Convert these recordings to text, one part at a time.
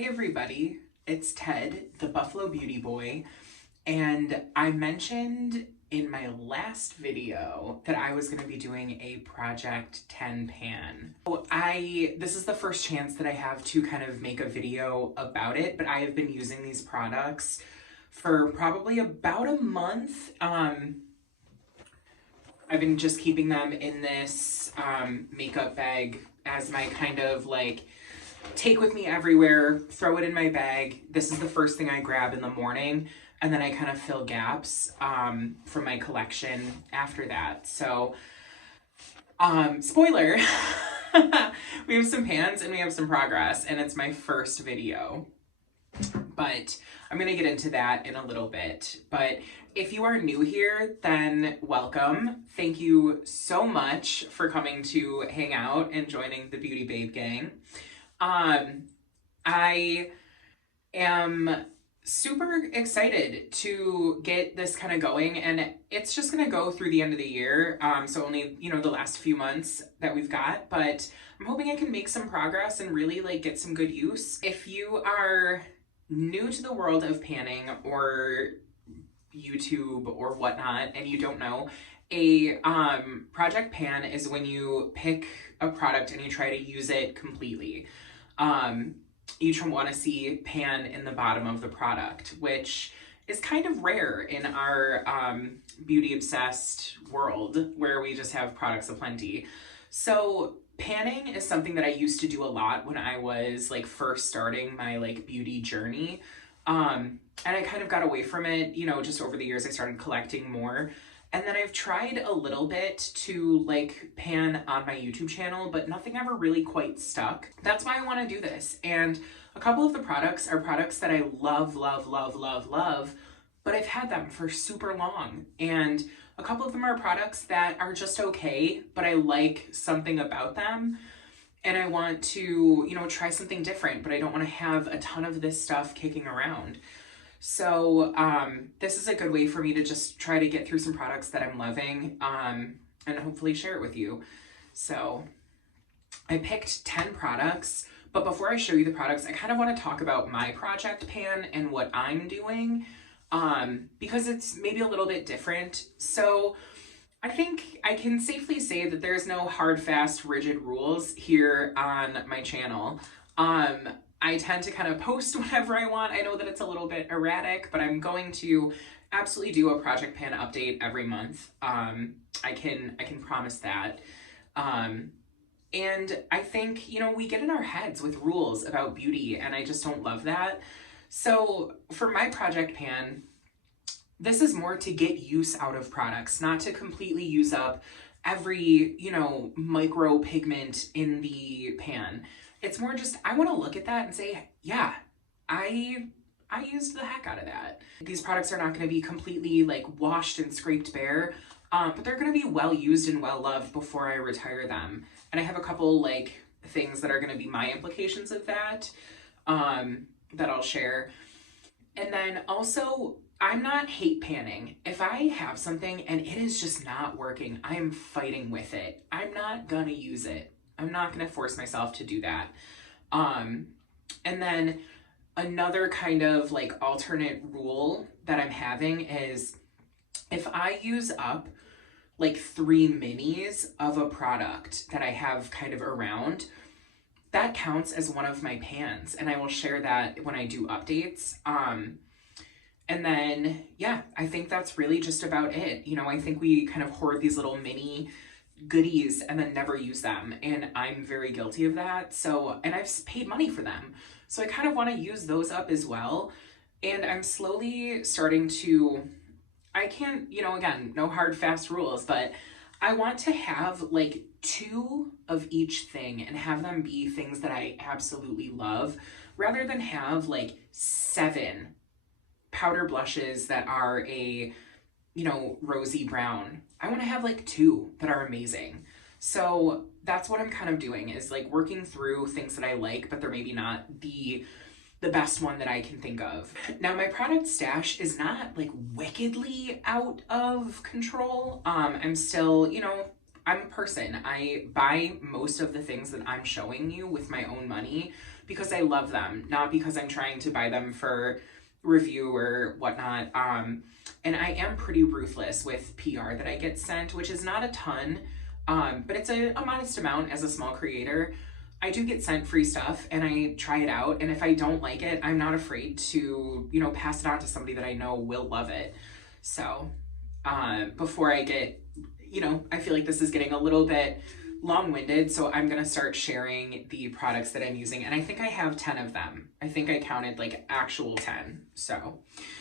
Hey everybody, it's Ted, the Buffalo Beauty Boy, and I mentioned in my last video that I was going to be doing a Project 10 pan. This is the first chance that I have to kind of make a video about it, but I have been using these products for probably about a month. I've been just keeping them in this makeup bag as my kind of like take with me everywhere, throw it in my bag. This is the first thing I grab in the morning, and then I kind of fill gaps from my collection after that. So, spoiler, we have some pans and we have some progress, and it's my first video. But I'm gonna get into that in a little bit. But if you are new here, then welcome. Thank you so much for coming to hang out and joining the Beauty Babe gang. I am super excited to get this kind of going, and it's just going to go through the end of the year. So only, the last few months that we've got, but I'm hoping I can make some progress and really like get some good use. If you are new to the world of panning or YouTube or whatnot, and you don't know, a project pan is when you pick a product and you try to use it completely. You want to see pan in the bottom of the product, which is kind of rare in our beauty obsessed world where we just have products aplenty. So panning is something that I used to do a lot when I was like first starting my like beauty journey. And I kind of got away from it, just over the years I started collecting more. And then I've tried a little bit to like pan on my YouTube channel, but nothing ever really quite stuck. That's why I want to do this. And a couple of the products are products that I love, but I've had them for super long. And a couple of them are products that are just okay, but I like something about them. And I want to, try something different, but I don't want to have a ton of this stuff kicking around. So this is a good way for me to just try to get through some products that I'm loving and hopefully share it with you. So I picked 10 products, but before I show you the products, I kind of want to talk about my project pan and what I'm doing because it's maybe a little bit different. So I think I can safely say that there's no hard, fast, rigid rules here on my channel. I tend to kind of post whenever I want. I know that it's a little bit erratic, but I'm going to absolutely do a project pan update every month. I can promise that. And I think, we get in our heads with rules about beauty, and I just don't love that. So for my project pan, this is more to get use out of products, not to completely use up every, micro pigment in the pan. It's more just, I want to look at that and say, yeah, I used the heck out of that. These products are not going to be completely like washed and scraped bare, but they're going to be well used and well loved before I retire them. And I have a couple like things that are going to be my implications of that, that I'll share. And then also, I'm not hate panning. If I have something and it is just not working, I am fighting with it. I'm not going to use it. I'm not going to force myself to do that. And then another kind of like alternate rule that I'm having is if I use up like 3 minis of a product that I have kind of around, that counts as one of my pans, and I will share that when I do updates. And then, yeah, I think that's really just about it. I think we kind of hoard these little mini goodies and then never use them, and I'm very guilty of that. So, and I've paid money for them, so I kind of want to use those up as well. And I'm slowly starting to, I can't, again, no hard fast rules, but I want to have like 2 of each thing and have them be things that I absolutely love, rather than have like 7 powder blushes that are a rosy brown. I want to have like 2 that are amazing. So that's what I'm kind of doing, is like working through things that I like, but they're maybe not the best one that I can think of. Now my product stash is not like wickedly out of control. I'm still, I'm a person. I buy most of the things that I'm showing you with my own money because I love them, not because I'm trying to buy them for review or whatnot. And I am pretty ruthless with PR that I get sent, which is not a ton, but it's a modest amount as a small creator. I do get sent free stuff and I try it out. And if I don't like it, I'm not afraid to, you know, pass it on to somebody that I know will love it. So before I get, you know, I feel like this is getting a little bit long-winded, so I'm gonna start sharing the products that I'm using, and I think I have 10 of them. I think I counted like actual 10. So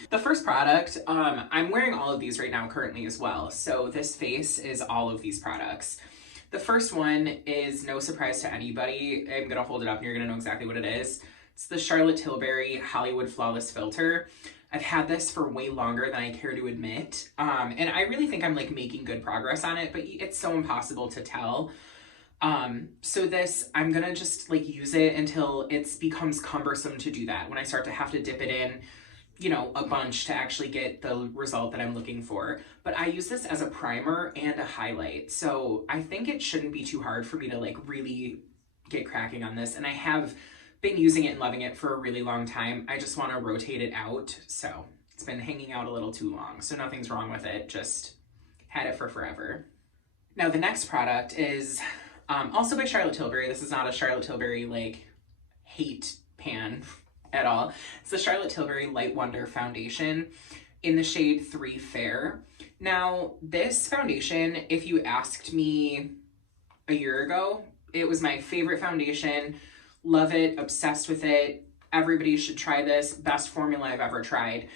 the first product, I'm wearing all of these right now currently as well, so this face is all of these products. The first one is no surprise to anybody. I'm gonna hold it up and you're gonna know exactly what it is. It's the Charlotte Tilbury Hollywood Flawless Filter. I've had this for way longer than I care to admit, and I really think I'm like making good progress on it, but it's so impossible to tell. So this, I'm gonna just like use it until it becomes cumbersome to do that. When I start to have to dip it in, you know, a bunch to actually get the result that I'm looking for. But I use this as a primer and a highlight. So I think it shouldn't be too hard for me to like really get cracking on this. And I have been using it and loving it for a really long time. I just want to rotate it out. So it's been hanging out a little too long. So nothing's wrong with it. Just had it for forever. Now the next product is also by Charlotte Tilbury. This is not a Charlotte Tilbury like hate pan at all. It's the Charlotte Tilbury Light Wonder Foundation in the shade 3 Fair. Now this foundation, if you asked me a year ago, it was my favorite foundation. Love it, obsessed with it. Everybody should try this. Best formula I've ever tried.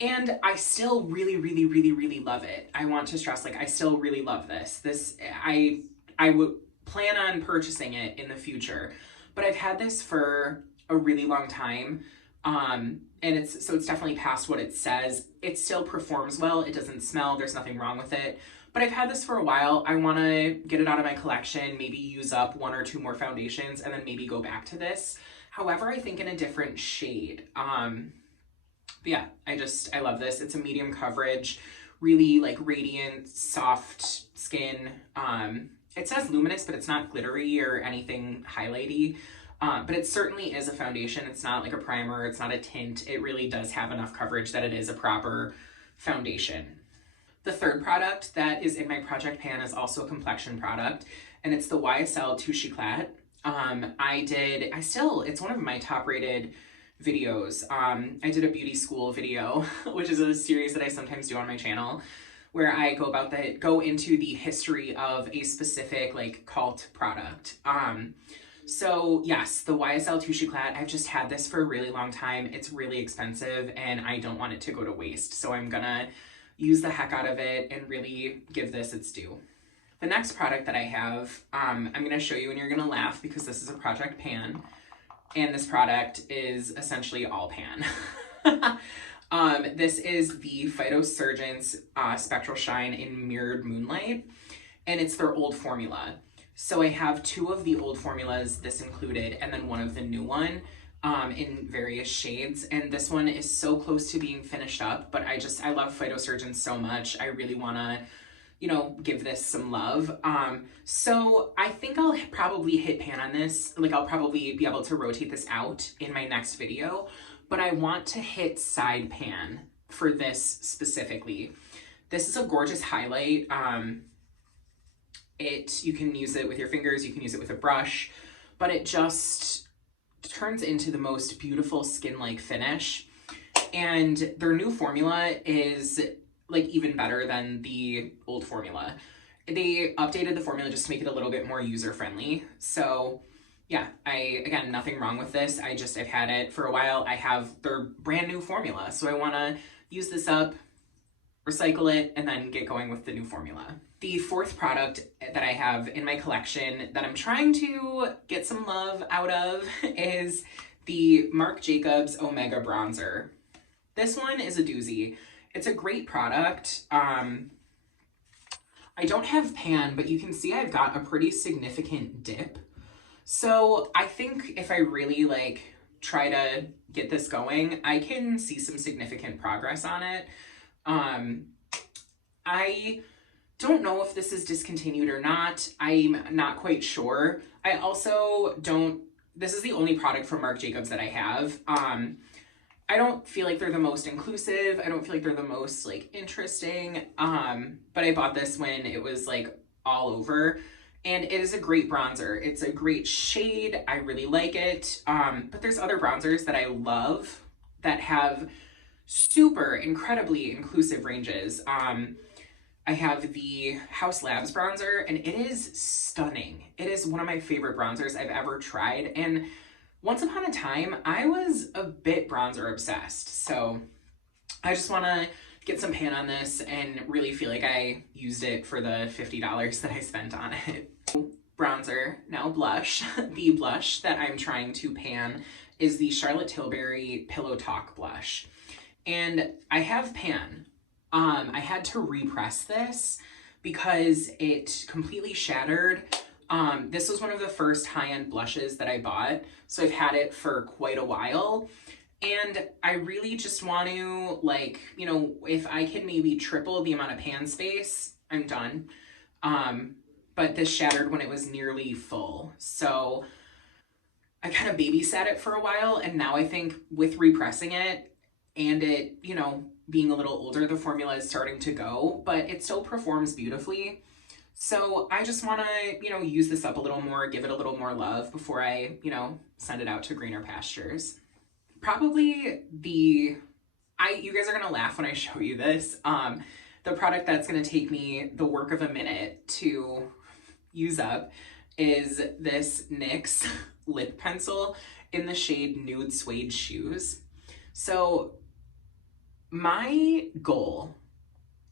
And I still really, really, really, really love it. I want to stress, like, I still really love this. I would plan on purchasing it in the future, but I've had this for a really long time. And it's definitely past what it says. It still performs well. It doesn't smell. There's nothing wrong with it. But I've had this for a while. I want to get it out of my collection, maybe use up 1 or 2 more foundations, and then maybe go back to this. However, I think in a different shade. But yeah, I love this. It's a medium coverage, really like radiant, soft skin. It says luminous, but it's not glittery or anything highlighty. But it certainly is a foundation. It's not like a primer. It's not a tint. It really does have enough coverage that it is a proper foundation. The third product that is in my project pan is also a complexion product, and it's the YSL Touche Eclat. It's one of my top rated videos. I did a beauty school video, which is a series that I sometimes do on my channel, where I go into the history of a specific like cult product. So yes, the YSL Touche Eclat, I've just had this for a really long time. It's really expensive and I don't want it to go to waste. So I'm gonna use the heck out of it and really give this its due. The next product that I have, I'm gonna show you and you're gonna laugh because this is a project pan. And this product is essentially all pan. This is the Phytosurgence Spectral Shine in Mirrored Moonlight, and it's their old formula. So I have 2 of the old formulas, this included, and then 1 of the new one in various shades. And this one is so close to being finished up, but I love Phytosurgence so much. I really wanna, you know, give this some love. So I think I'll probably hit pan on this. Like I'll probably be able to rotate this out in my next video, but I want to hit side pan for this specifically. This is a gorgeous highlight. You can use it with your fingers, you can use it with a brush, but it just turns into the most beautiful skin-like finish. And their new formula is like even better than the old formula. They updated the formula just to make it a little bit more user-friendly. So yeah, again, nothing wrong with this. I've had it for a while. I have their brand new formula. So I wanna use this up, recycle it, and then get going with the new formula. The fourth product that I have in my collection that I'm trying to get some love out of is the Marc Jacobs Omega Bronzer. This one is a doozy. It's a great product. I don't have pan, but you can see I've got a pretty significant dip. So I think if I really like try to get this going, I can see some significant progress on it. I don't know if this is discontinued or not. I'm not quite sure. I also don't this is the only product from Marc Jacobs that I have. I don't feel like they're the most inclusive. I don't feel like they're the most like interesting. But I bought this when it was like all over, and it is a great bronzer. It's a great shade. I really like it. But there's other bronzers that I love that have super incredibly inclusive ranges. I have the House Labs bronzer, and it is stunning. It is one of my favorite bronzers I've ever tried. And once upon a time, I was a bit bronzer obsessed. So I just want to get some pan on this and really feel like I used it for the $50 that I spent on it. Bronzer, now blush. The blush that I'm trying to pan is the Charlotte Tilbury Pillow Talk blush. And I have pan. I had to repress this because it completely shattered. This was one of the first high-end blushes that I bought, so I've had it for quite a while, and I really just want to, like, you know, if I can maybe triple the amount of pan space, I'm done. But this shattered when it was nearly full, so I kind of babysat it for a while, and now I think with repressing it and it, you know, being a little older, the formula is starting to go, but it still performs beautifully. So I just want to, you know, use this up a little more, give it a little more love before I, you know, send it out to greener pastures. Probably you guys are going to laugh when I show you this. The product that's going to take me the work of a minute to use up is this NYX lip pencil in the shade Nude Suede Shoes. So my goal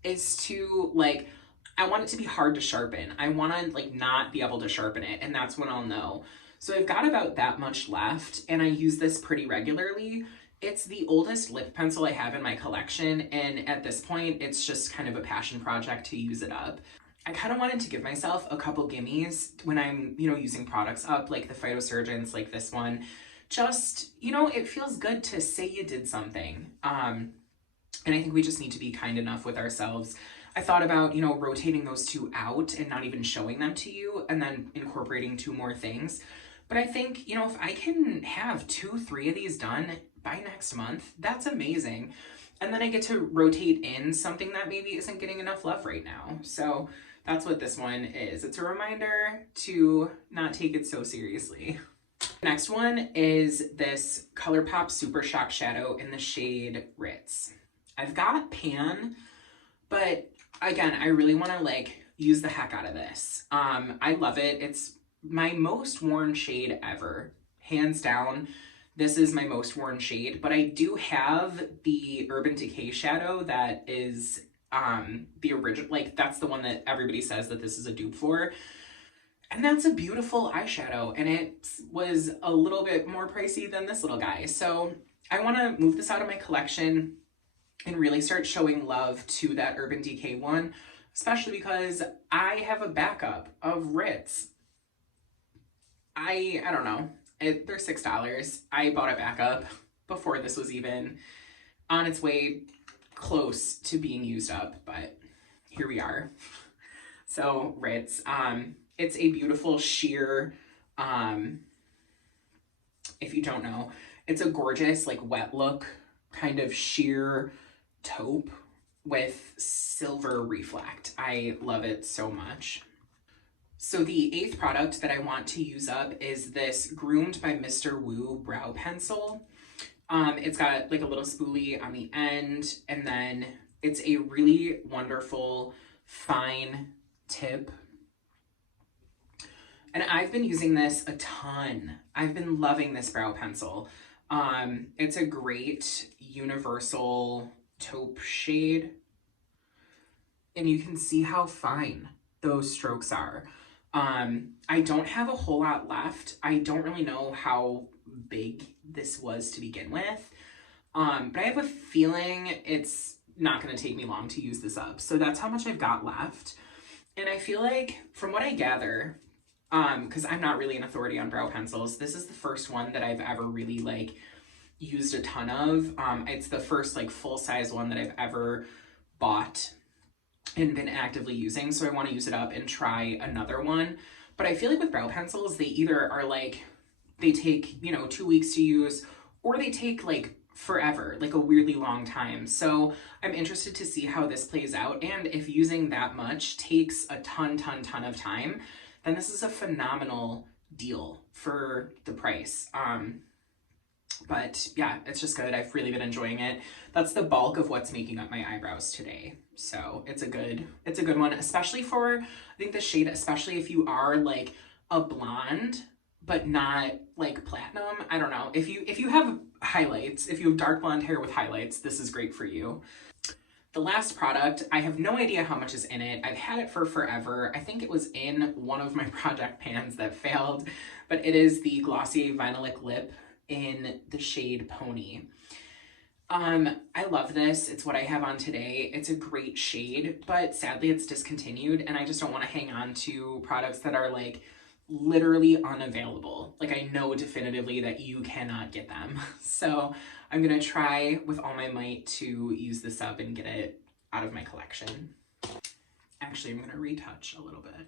is to, like, I want it to be hard to sharpen. I want to, like, not be able to sharpen it, and that's when I'll know. So I've got about that much left, and I use this pretty regularly. It's the oldest lip pencil I have in my collection, and at this point, it's just kind of a passion project to use it up. I kind of wanted to give myself a couple gimmies when I'm, you know, using products up, like the Phytosurgeons, like this one. Just, you know, it feels good to say you did something. And I think we just need to be kind enough with ourselves. I thought about, you know, rotating those two out and not even showing them to you and then incorporating 2 more things. But I think, you know, if I can have 2, 3 of these done by next month, that's amazing. And then I get to rotate in something that maybe isn't getting enough love right now. So that's what this one is. It's a reminder to not take it so seriously. Next one is this ColourPop Super Shock Shadow in the shade Ritz. I've got pan, but again, I really want to, like, use the heck out of this. I love it. It's my most worn shade ever. Hands down, this is my most worn shade, but I do have the Urban Decay shadow that is the original, like, that's the one that everybody says that this is a dupe for. And that's a beautiful eyeshadow, and it was a little bit more pricey than this little guy. So I want to move this out of my collection and really start showing love to that Urban Decay one, especially because I have a backup of Ritz. I don't know, they're $6. I bought a backup before this was even on its way close to being used up, but here we are. So Ritz, it's a beautiful sheer, if you don't know, it's a gorgeous, like, wet look kind of sheer taupe with silver reflect. I love it so much. So the 8th product that I want to use up is this Groomed by Mr. Wu brow pencil. It's got, like, a little spoolie on the end, and then it's a really wonderful fine tip. And I've been using this a ton. I've been loving this brow pencil. It's a great universal taupe shade, and you can see how fine those strokes are. I don't have a whole lot left. I don't really know how big this was to begin with, but I have a feeling it's not going to take me long to use this up. So that's how much I've got left. And I feel like, from what I gather, because I'm not really an authority on brow pencils, this is the first one that I've ever really, like, used a ton of. It's the first, like, full-size one that I've ever bought and been actively using, so I want to use it up and try another one. But I feel like with brow pencils, they either are, like, they take, you know, 2 weeks to use, or they take like forever, like a weirdly long time. So I'm interested to see how this plays out. And if using that much takes a ton of time, then this is a phenomenal deal for the price. But yeah, it's just good. I've really been enjoying it. That's the bulk of what's making up my eyebrows today. So it's a good one, especially for, I think the shade, especially if you are like a blonde, but not like platinum. I don't know. If you have highlights, if you have dark blonde hair with highlights, this is great for you. The last product, I have no idea how much is in it. I've had it for forever. I think it was in one of my project pans that failed, but it is the Glossier Vinylic Lip in the shade Pony. I love this. It's what I have on today. It's a great shade, but sadly it's discontinued, and I just don't want to hang on to products that are like literally unavailable. Like, I know definitively that you cannot get them. So I'm gonna try with all my might to use this up and get it out of my collection. Actually, I'm gonna retouch a little bit.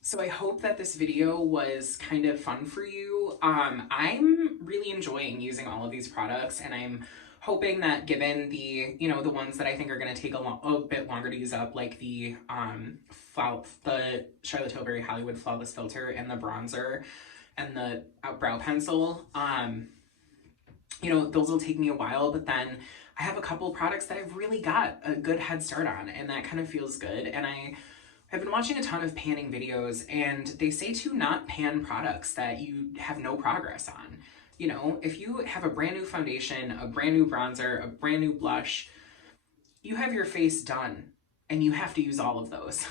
So I hope that this video was kind of fun for you. I'm really enjoying using all of these products, and I'm hoping that given the, you know, the ones that I think are going to take a bit longer to use up, like the Charlotte Tilbury Hollywood Flawless Filter and the bronzer and the brow pencil, you know, those will take me a while, but then I have a couple products that I've really got a good head start on, and that kind of feels good. And I've been watching a ton of panning videos, and they say to not pan products that you have no progress on. You know, if you have a brand new foundation, a brand new bronzer, a brand new blush, you have your face done, and you have to use all of those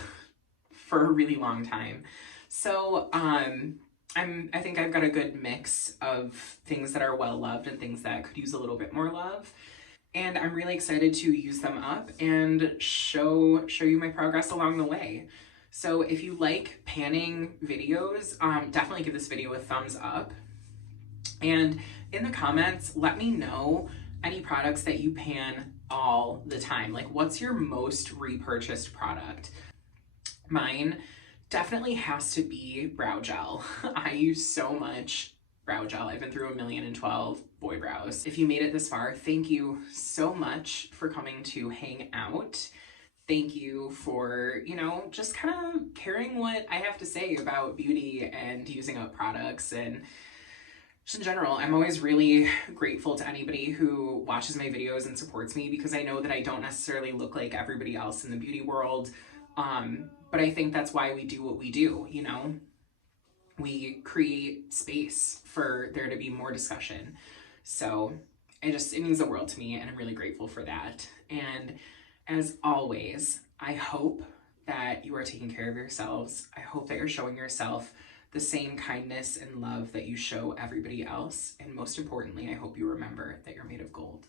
for a really long time. So I think I've got a good mix of things that are well loved and things that could use a little bit more love. And I'm really excited to use them up and show you my progress along the way. So if you like panning videos, definitely give this video a thumbs up. And in the comments, let me know any products that you pan all the time. Like, what's your most repurchased product? Mine definitely has to be brow gel. I use so much brow gel. I've been through 1,012 boy brows. If you made it this far, thank you so much for coming to hang out. Thank you for, you know, just kind of caring what I have to say about beauty and using up products, and just in general. I'm always really grateful to anybody who watches my videos and supports me, because I know that I don't necessarily look like everybody else in the beauty world. But I think that's why we do what we do, you know? We create space for there to be more discussion. So it means the world to me, and I'm really grateful for that. And as always, I hope that you are taking care of yourselves. I hope that you're showing yourself the same kindness and love that you show everybody else. And most importantly, I hope you remember that you're made of gold.